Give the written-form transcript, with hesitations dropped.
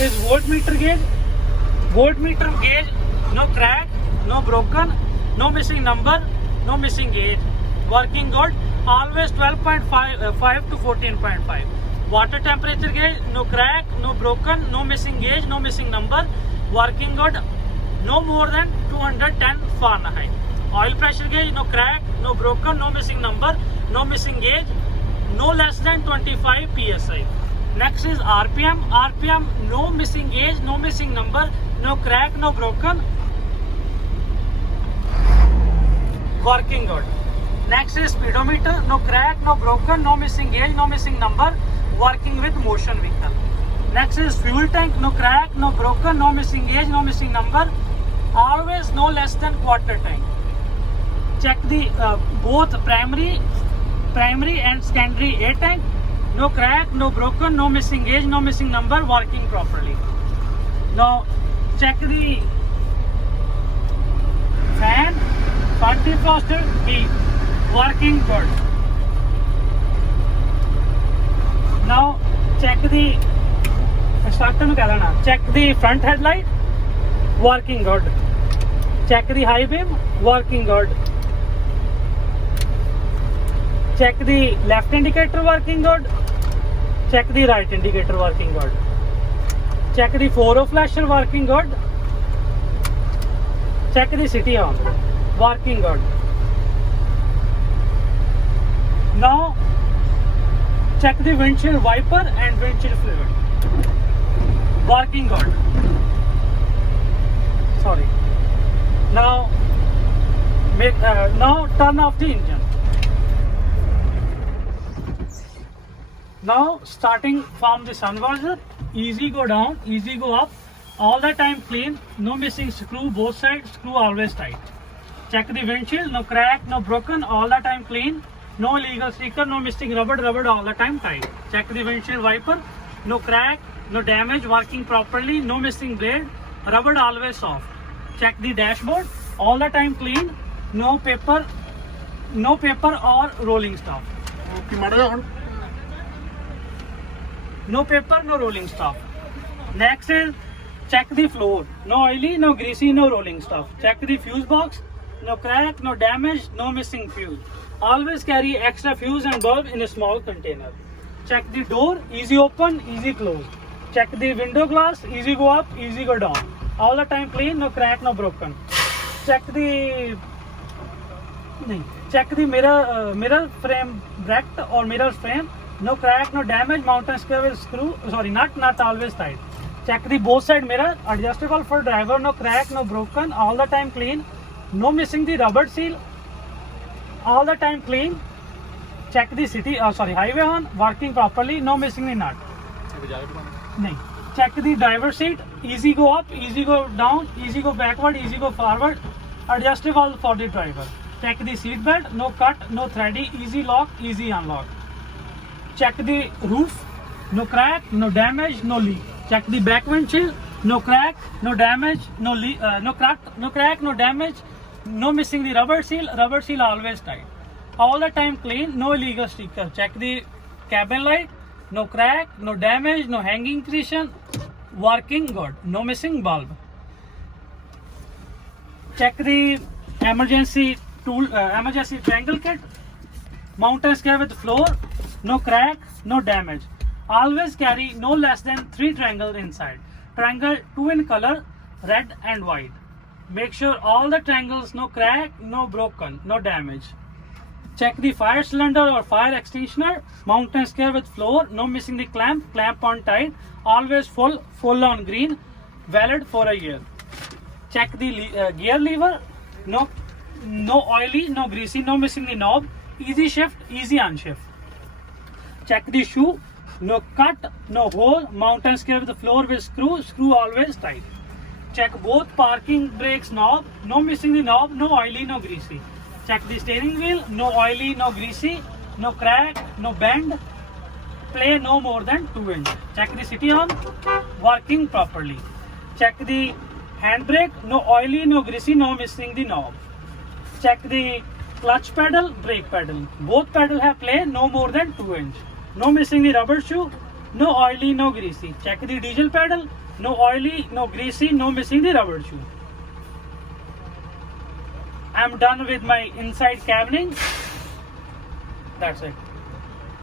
is voltmeter gauge. Voltmeter gauge, no crack, no broken, no missing number, no missing gauge. Working good. Always 12.5 to 14.5. Water temperature gauge, no crack, no broken, no missing gauge, no missing number. Working good. No more than 210 Fahrenheit. Oil pressure gauge, no crack, no broken, no missing number, no missing gauge, no less than 25 psi. Next is RPM. RPM, no missing gauge, no missing number, no crack, no broken. Working good. Next is speedometer, no crack, no broken, no missing gauge, no missing number, working with motion vehicle. Next is fuel tank, no crack, no broken, no missing gauge, no missing number, always no less than quarter tank. Check the both primary and secondary air tank, no crack, no broken, no missing gauge, no missing number, working properly. Now check the fan, defroster, heat, working good. Now check the check the front headlight, working good. Check the high beam, working good. Check the left indicator, working good. Check the right indicator, working good. Check the 4O flasher, working good. Check the city horn, working good. Now check the windshield wiper and windshield fluid, working good. Sorry. Now turn off the engine. Now starting from the sun visor, easy go down, easy go up, all the time clean, no missing screw, both sides, screw always tight. Check the windshield, no crack, no broken, all the time clean, no illegal sticker, no missing rubber all the time tight. Check the windshield wiper, no crack, no damage, working properly, no missing blade, rubber always soft. Check the dashboard, all the time clean, no paper or rolling stuff. No paper, no rolling stuff. Next is check the floor, no oily, no greasy, no rolling stuff. Check the fuse box, no crack, no damage, no missing fuse. Always carry extra fuse and bulb in a small container. Check the door, easy open, easy close. Check the window glass, easy go up, easy go down. All the time clean, no crack, no broken. Check the mirror frame bracket or mirror frame, no crack, no damage, mountain screw, nut always tight. Check the both side mirror, adjustable for driver, no crack, no broken, all the time clean, no missing the rubber seal, all the time clean. Check the highway horn, working properly, no missing the nut. Check the driver seat, easy go up, easy go down, easy go backward, easy go forward, adjustable for the driver. Check the seat belt, no cut, no thready, easy lock, easy unlock. Check the roof, no crack, no damage, no leak. Check the back windshield, no crack, no damage, no leak, no crack, no damage, no missing the rubber seal always tight. All the time clean, no illegal sticker. Check the cabin light, no crack, no damage, no hanging creation, working good, no missing bulb. Check the emergency triangle kit, mountain scale with floor, no crack, no damage. Always carry no less than 3 triangles inside. Triangle 2 in color, red and white. Make sure all the triangles, no crack, no broken, no damage. Check the fire cylinder or fire extinguisher, mountain scale with floor, no missing the clamp on tight, always full on green, valid for a year. Check the gear lever, no oily, no greasy, no missing the knob, easy shift, easy unshift. Check the shoe, no cut, no hole, mountain scale with the floor with screw always tight. Check both parking brakes knob, no missing the knob, no oily, no greasy. Check the steering wheel, no oily, no greasy, no crack, no bend, play no more than 2 inch. Check the city horn, working properly. Check the handbrake, no oily, no greasy, no missing the knob. Check the clutch pedal, brake pedal. Both pedal have play no more than 2 inch. No missing the rubber shoe, No oily, no greasy. Check the diesel pedal. No oily, no greasy, no missing the rubber shoe. I'm done with my inside cabining. That's it.